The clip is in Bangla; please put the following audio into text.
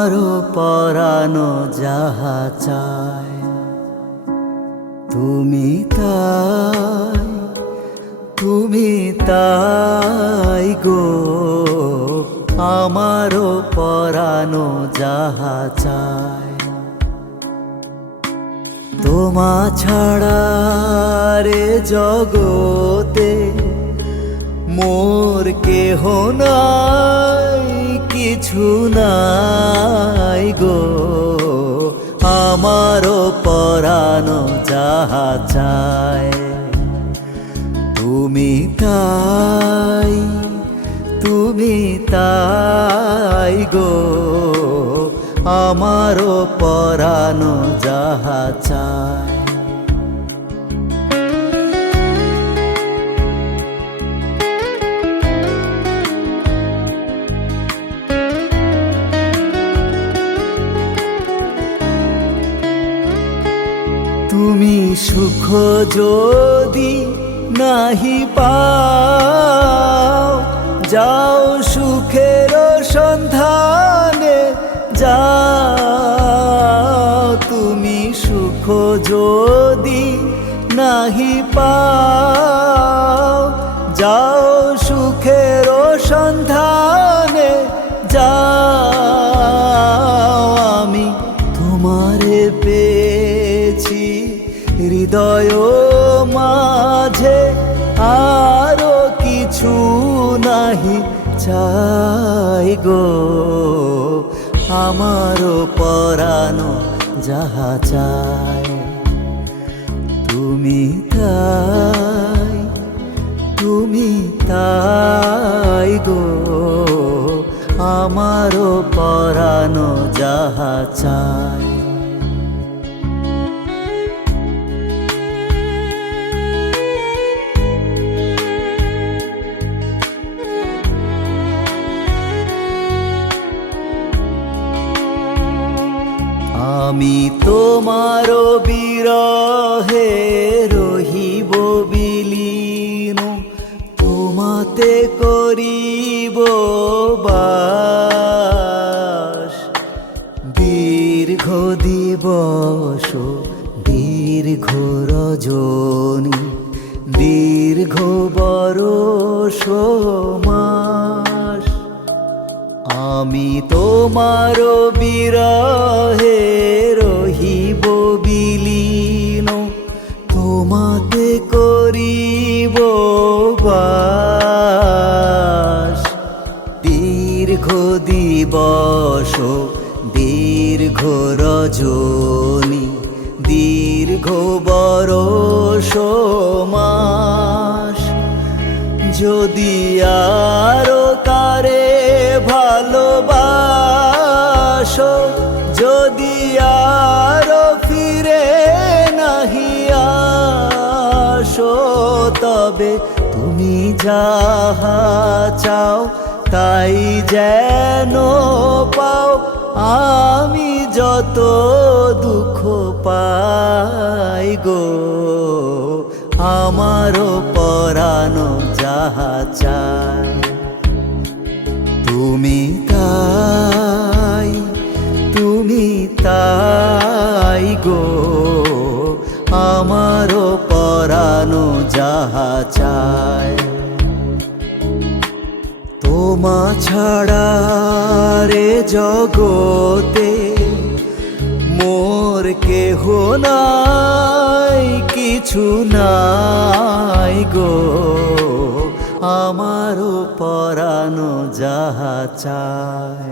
আমারও পরানো যাহা চায় তুমি তাই গো, আমারও পরানো যাহা চায়। তোমা ছাড়া রে জগতে মোর কেহ নাই, কিছু নাই গো, আমারও পরানো যাহা চায় তুমি তাই গো, আমারও পরানো যাহা চায়। তুমি সুখ যদি নাহি পাও, যাও সুখের সন্ধানে যাও। তুমি সুখ যদি নাহি পাও, যাও সুখের সন্ধানে যাও। আমি তোমারে পেয়েছি হৃদয় মাঝে, আরো কিছু নাহি চাই গো, আমারও পরানো যাহা চায় তুমি তাই গো, আমারও পরানো যাহা চায়। আমি তোমারও বিরহে রহিব বিলীন, তোমাতে করিব বাস। দীর্ঘ দিবস দীর্ঘ রজনী, দীর্ঘ বরষ মাস। আমি তোমারও বিরহে রহিব বিলীন, তোমাতে করিব বাস। দীর্ঘ দিবস দীর্ঘ রজনী, দীর্ঘ বরষ মাস। যদি আরো কারে ভালোবাসো, যদি আরো ফিরে নাহি আসো, তবে তুমি যাহা চাও তাই যেন পাও। আমি যত দুঃখ পাই গো, আমারও পরানো যাহা চায় তুমি তাই গো, আমারও পরানো যাহা চায়। তোমা ছাড়া রে জগতে মোর কেহ নাই, কিছু নাই গো, আমারও পরানো যাহা চায়।